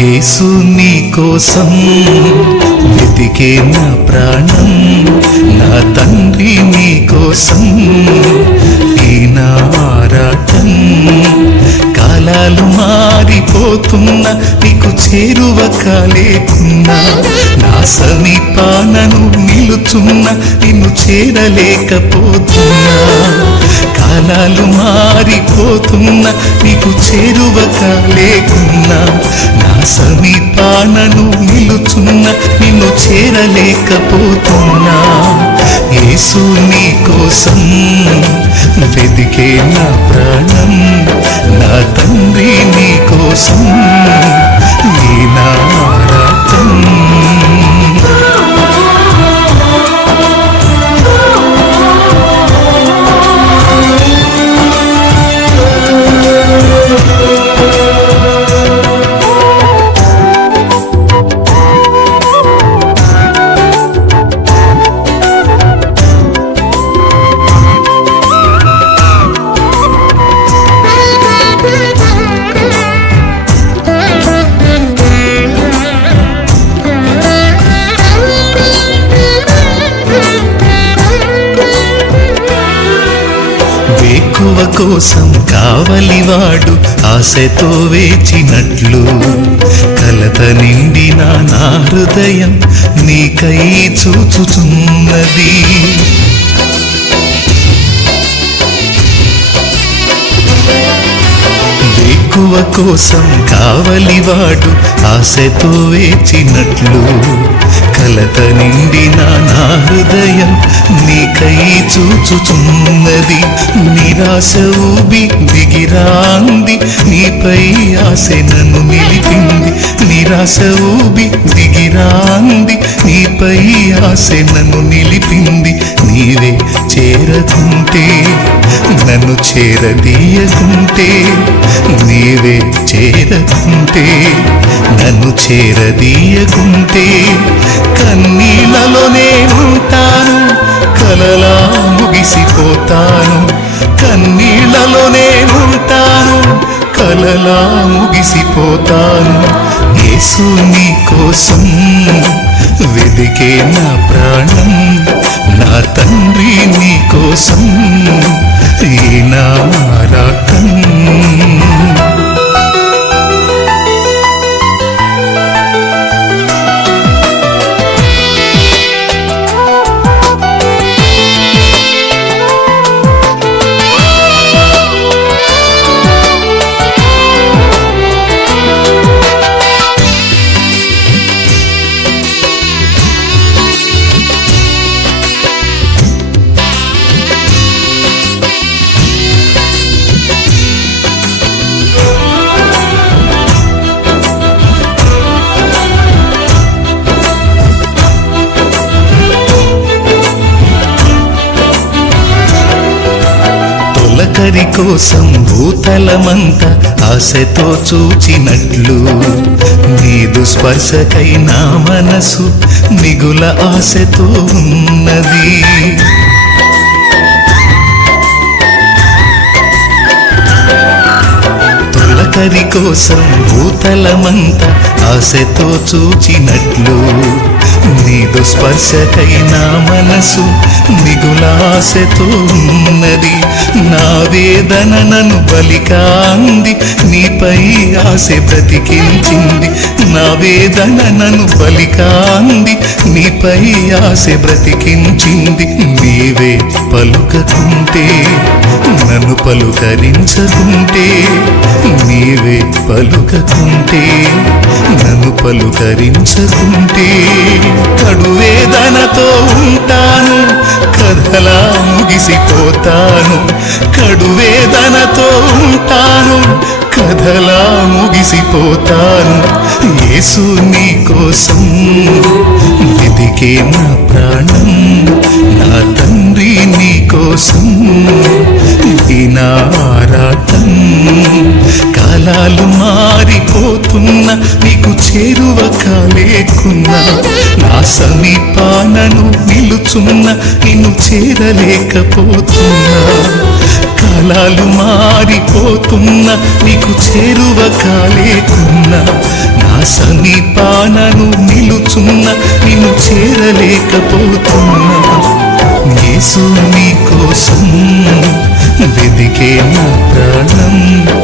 యేసు నీ కోసం వెతికే నా ప్రాణం నా తండ్రి నీ కోసం ఈ నా ఆరాటం. కాలాలు మారిపోతున్నా నీకు చేరువ కాలేకున్నా నా సమీపానను నిలుచున్నా నిన్ను చేరలేకపోతున్నా. కాలాలు మారిపోతున్నా నీకు చేరువక లేకున్నా నా సమీపానను నిలుచున్న నిన్ను చేరలేకపోతున్నా. యేసు నీ కోసం వెదికే నా ప్రాణం నా తండ్రి నీ కోసం కోసం కావలివాడు ఆశతో వేచినట్లు. కలత నిండిన నా హృదయం నీకై చూచుచున్నది. ఎక్కువ కోసం కావలివాడు ఆశతో వేచినట్లు. కలత నిండిన నా హృదయం నీకై చూచుచున్నది. నిరాశ ఊబి దిగిరాంది నీపై ఆశ నన్ను నిలి నిరాశ ఊబి దిగిరాంది. నీపై ఆశ నన్ను నిలిపింది. నీవే చేరకుంటే నన్ను చేరదీయకుంటే నీవే చేరకుంటే నన్ను చేరదీయకుంటే కన్నీళ్ళలోనే ఉంటాను. కలలా ముగిసిపోతాను. కన్నీళ్ళలోనే ఉంటాను. కలలా ముగిసిపోతాను. యేసు నీ కోసం వెదికే నా ప్రాణం నా తండ్రి నీ కోసం ఈ నా వారి కోసం భూతలమంత ఆశతో చూచినట్లు. నీదు స్పర్శకై నా మనసు మిగుల ఆశతో ఉన్నది. తొలకరి కోసం భూతలమంత ఆశతో చూచినట్లు. నీదు స్పర్శకై నా మనసు మిగులాశతో ఉన్నది. నా వేదన నన్ను బలికాంది నీపై ఆశ బ్రతికించింది. నా వేదన నన్ను బలికాంది నీపై ఆశ బ్రతికించింది. నీవే పలుకకుంటే నన్ను పలుకరించకుంటే నీవే పలుకకుంటే నన్ను పలుకరించకుంటే కడువేదనతో ఉంటాను. కథలా ముగిసిపోతాను కడువేదనతో ఉంటాను కథలా ముగిసిపోతాను యేసు నీ కోసం వెతికే నా ప్రాణం నా తండ్రి నీ కోసం నా ఆరాటం. కాలాలు మారిపోతున్న నీకు చేరువ కాలేకున్నా సమీపానను నిలుచున్న నిన్ను చేరలేకపోతున్నా. కాలాలు మారిపోతున్నా నీకు చేరువ కాలేకున్నా నా సమీపానను నిలుచున్న నిన్ను చేరలేకపోతున్నా. నీ కోసం వెదికే నా ప్రాణం.